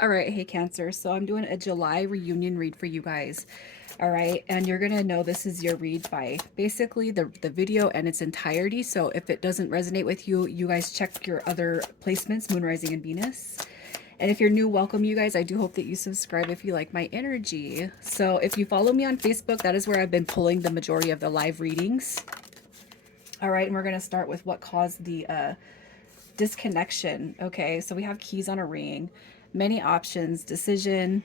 All right, hey Cancer. So I'm doing a July reunion read for you guys. All right, and you're gonna know this is your read by basically the video and its entirety. So if it doesn't resonate with you, you guys check your other placements, Moon, Rising, and Venus. And if you're new, welcome you guys. I do hope that you subscribe if you like my energy. So if you follow me on Facebook, that is where I've been pulling the majority of the live readings. All right, and we're gonna start with what caused the disconnection. Okay, so we have keys on a ring, many options, decision,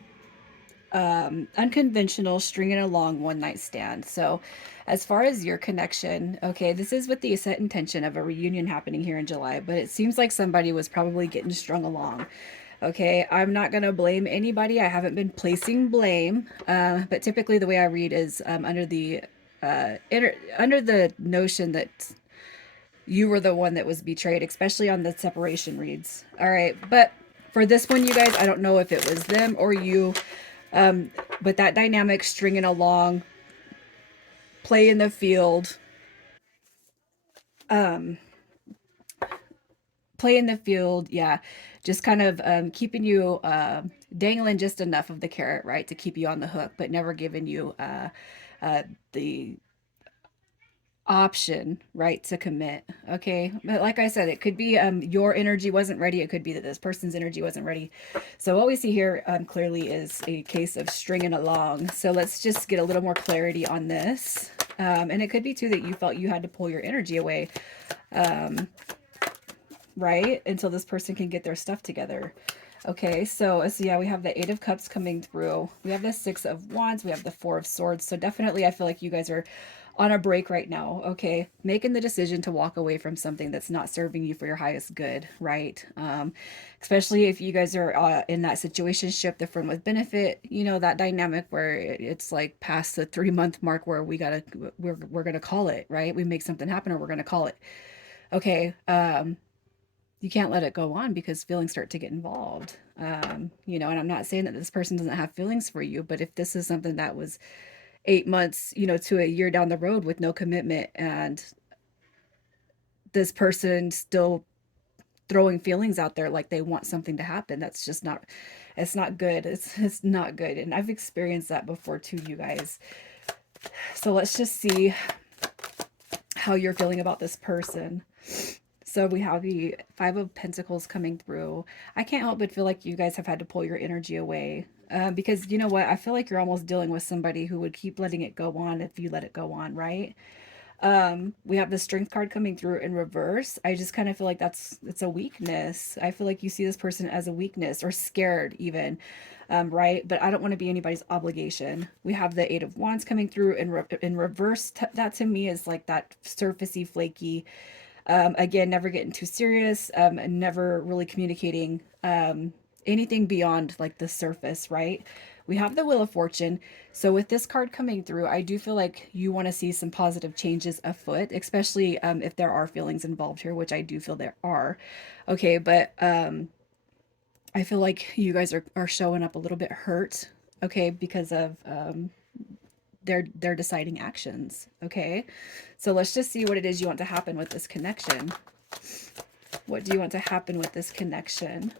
unconventional, stringing along, one night stand. So as far as your connection, okay, this is with the set intention of a reunion happening here in July, but it seems like somebody was probably getting strung along. Okay, I'm not going to blame anybody. I haven't been placing blame, but typically the way I read is under the notion that you were the one that was betrayed, especially on the separation reads. All right, but for this one, you guys, I don't know if it was them or you, but that dynamic stringing along, play in the field, play in the field, yeah, just kind of keeping you dangling just enough of the carrot, right, to keep you on the hook, but never giving you the option, right, to commit. Okay, but like I said, it could be your energy wasn't ready, it could be that this person's energy wasn't ready. So what we see here clearly is a case of stringing along. So let's just get a little more clarity on this. And it could be too that you felt you had to pull your energy away, right, until this person can get their stuff together. Okay, so yeah, we have the Eight of Cups coming through. We have the Six of Wands. We have the Four of Swords. So definitely I feel like you guys are on a break right now, okay? Making the decision to walk away from something that's not serving you for your highest good, right? Especially if you guys are in that situationship, the friend with benefit, you know, that dynamic where it's like past the 3 month mark where we're gonna call it, right? We make something happen or we're gonna call it. Okay, you can't let it go on because feelings start to get involved. You know, and I'm not saying that this person doesn't have feelings for you, but if this is something that was 8 months, you know, to a year down the road with no commitment, and this person still throwing feelings out there like they want something to happen, that's just not, it's not good. It's not good. And I've experienced that before too, you guys. So let's just see how you're feeling about this person. So we have the Five of Pentacles coming through. I can't help but feel like you guys have had to pull your energy away. Because you know what? I feel like you're almost dealing with somebody who would keep letting it go on if you let it go on, right? We have the Strength card coming through in reverse. I just kind of feel like it's a weakness. I feel like you see this person as a weakness or scared even, right? But I don't want to be anybody's obligation. We have the Eight of Wands coming through in reverse. That to me is like that surfacey, flaky, again, never getting too serious, and never really communicating anything beyond like the surface, right? We have the Wheel of Fortune. So with this card coming through, I do feel like you want to see some positive changes afoot, especially if there are feelings involved here, which I do feel there are. Okay, but I feel like you guys are showing up a little bit hurt, okay, because of their deciding actions. Okay, so let's just see what it is you want to happen with this connection. What do you want to happen with this connection?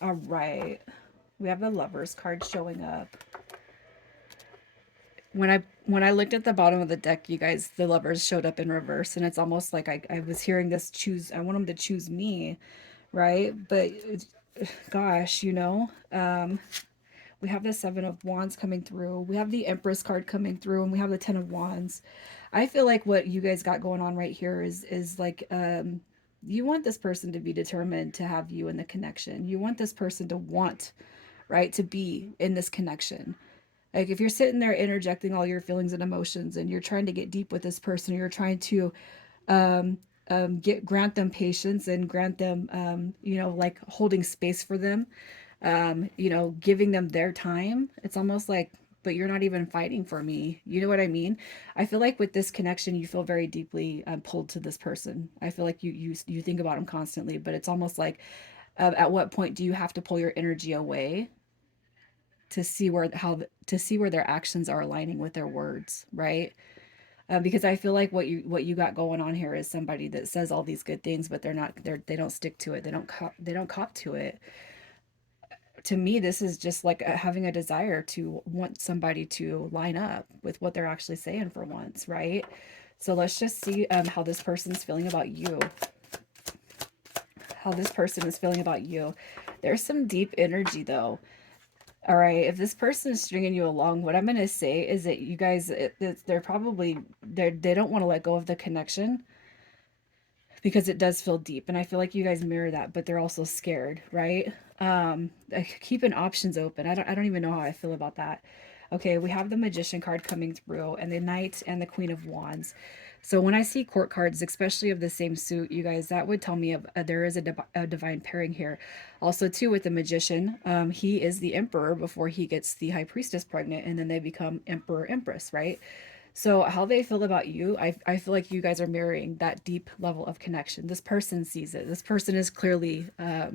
All right, we have the Lovers card showing up. When I looked at the bottom of the deck, you guys, the Lovers showed up in reverse, and it's almost like I was hearing this choose. I want them to choose me, right? But gosh, you know, we have the Seven of Wands coming through. We have the Empress card coming through, and we have the Ten of Wands. I feel like what you guys got going on right here is like you want this person to be determined to have you in the connection. You want this person to want, right, to be in this connection. Like if you're sitting there interjecting all your feelings and emotions and you're trying to get deep with this person, you're trying to grant them patience and grant them you know, like holding space for them, you know, giving them their time. It's almost like, but you're not even fighting for me. You know what I mean? I feel like with this connection, you feel very deeply pulled to this person. I feel like you think about them constantly, but it's almost like, at what point do you have to pull your energy away to see where to see where their actions are aligning with their words, right? Because I feel like what you got going on here is somebody that says all these good things, but they don't stick to it. They don't cop to it. To me, this is just like having a desire to want somebody to line up with what they're actually saying for once, right? So let's just see how this person's feeling about you. How this person is feeling about you. There's some deep energy though. All right, if this person is stringing you along, what I'm going to say is that you guys, they're probably, they don't want to let go of the connection because it does feel deep. And I feel like you guys mirror that, but they're also scared, right? Keeping options open. I don't even know how I feel about that. Okay, we have the Magician card coming through and the Knight and the Queen of Wands. So when I see court cards, especially of the same suit, you guys, that would tell me of there is a divine pairing here. Also, too, with the Magician, he is the Emperor before he gets the High Priestess pregnant, and then they become Emperor Empress, right? So how they feel about you, I feel like you guys are mirroring that deep level of connection. This person sees it. This person is clearly, I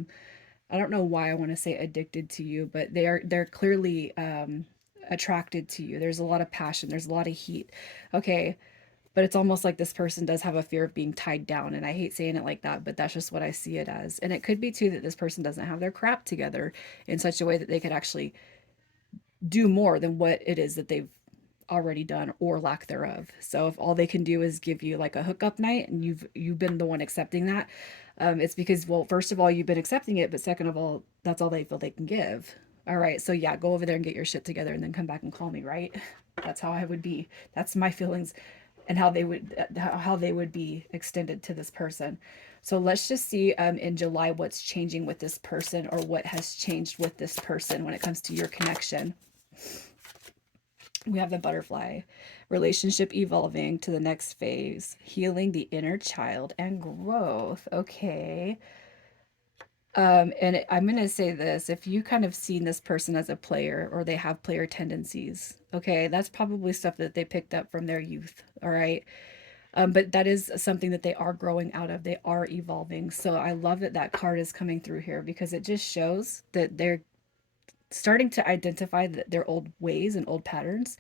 don't know why I want to say addicted to you, but they're clearly attracted to you. There's a lot of passion. There's a lot of heat. Okay, but it's almost like this person does have a fear of being tied down, and I hate saying it like that, but that's just what I see it as. And it could be too that this person doesn't have their crap together in such a way that they could actually do more than what it is that they've already done or lack thereof. So if all they can do is give you like a hookup night and you've been the one accepting that, it's because, well, first of all, you've been accepting it, but second of all, that's all they feel they can give. All right, so yeah, go over there and get your shit together and then come back and call me, right? That's how I would be. That's my feelings and how they would be extended to this person. So let's just see in July what's changing with this person, or what has changed with this person when it comes to your connection. We have the butterfly, relationship evolving to the next phase, healing the inner child and growth. Okay. I'm going to say this, if you kind of seen this person as a player or they have player tendencies, okay, that's probably stuff that they picked up from their youth. All right. But that is something that they are growing out of. They are evolving. So I love that that card is coming through here because it just shows that they're starting to identify that their old ways and old patterns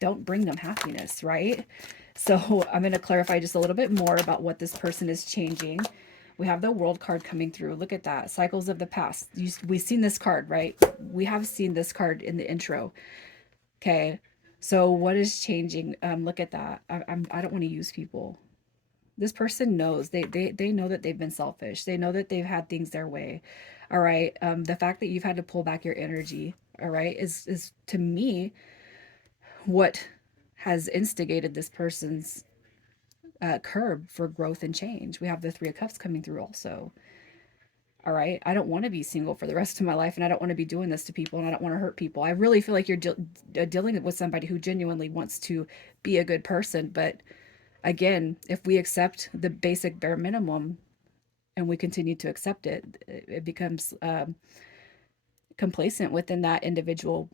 don't bring them happiness, right? So I'm going to clarify just a little bit more about what this person is changing. We have the World card coming through. Look at that. Cycles of the past. We've seen this card, right? We have seen this card in the intro. Okay. So what is changing? Look at that. I don't want to use people. This person knows. They know that they've been selfish. They know that they've had things their way. All right. The fact that you've had to pull back your energy, all right, is to me what has instigated this person's curb for growth and change. We have the Three of Cups coming through also. All right. I don't want to be single for the rest of my life, and I don't want to be doing this to people, and I don't want to hurt people. I really feel like you're dealing with somebody who genuinely wants to be a good person. But again, if we accept the basic bare minimum and we continue to accept it, it becomes complacent within that individual,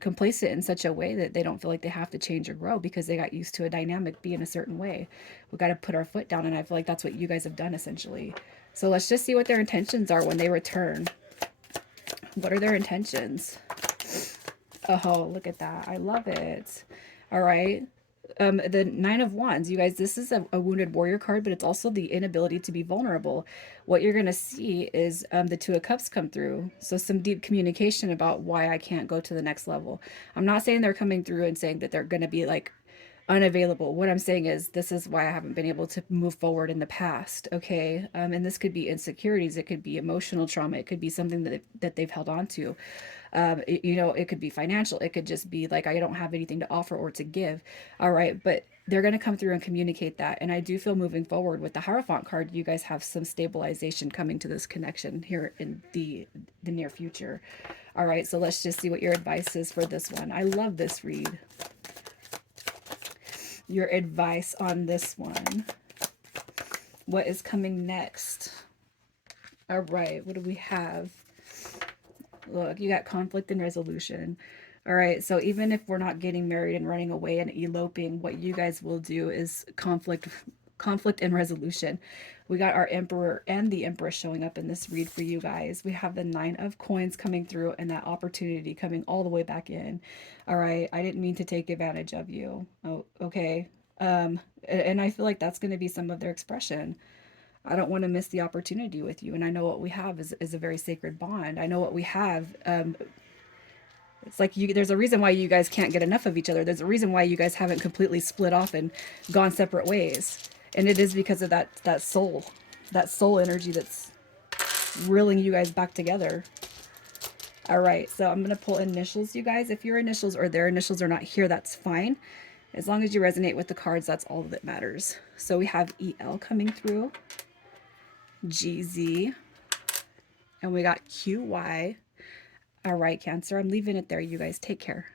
complacent in such a way that they don't feel like they have to change or grow because they got used to a dynamic being a certain way. We got to put our foot down, and I feel like that's what you guys have done essentially. So let's just see what their intentions are when they return. What are their intentions? Oh, look at that. I love it. All right. The Nine of Wands, you guys, this is a wounded warrior card, but it's also the inability to be vulnerable. What you're going to see is the Two of Cups come through. So some deep communication about why I can't go to the next level. I'm not saying they're coming through and saying that they're going to be like unavailable. What I'm saying is this is why I haven't been able to move forward in the past. Okay. And this could be insecurities. It could be emotional trauma. It could be something that they've held on to. It could be financial. It could just be like, I don't have anything to offer or to give. All right. But they're going to come through and communicate that. And I do feel moving forward with the Hierophant card, you guys have some stabilization coming to this connection here in the near future. All right. So let's just see what your advice is for this one. I love this read. Your advice on this one. What is coming next? All right. What do we have? Look, you got conflict and resolution. All right, so even if we're not getting married and running away and eloping, what you guys will do is conflict conflict and resolution. We got our Emperor and the Empress showing up in this read for you guys. We have the Nine of Coins coming through and that opportunity coming all the way back in. All right, I didn't mean to take advantage of you. Oh, okay. And I feel like that's going to be some of their expression. I don't want to miss the opportunity with you. And I know what we have is a very sacred bond. I know what we have. It's like there's a reason why you guys can't get enough of each other. There's a reason why you guys haven't completely split off and gone separate ways. And it is because of that soul energy that's reeling you guys back together. All right, so I'm going to pull initials, you guys. If your initials or their initials are not here, that's fine. As long as you resonate with the cards, that's all that matters. So we have EL coming through, GZ, and we got QY. All right, Cancer, I'm leaving it there. You guys take care.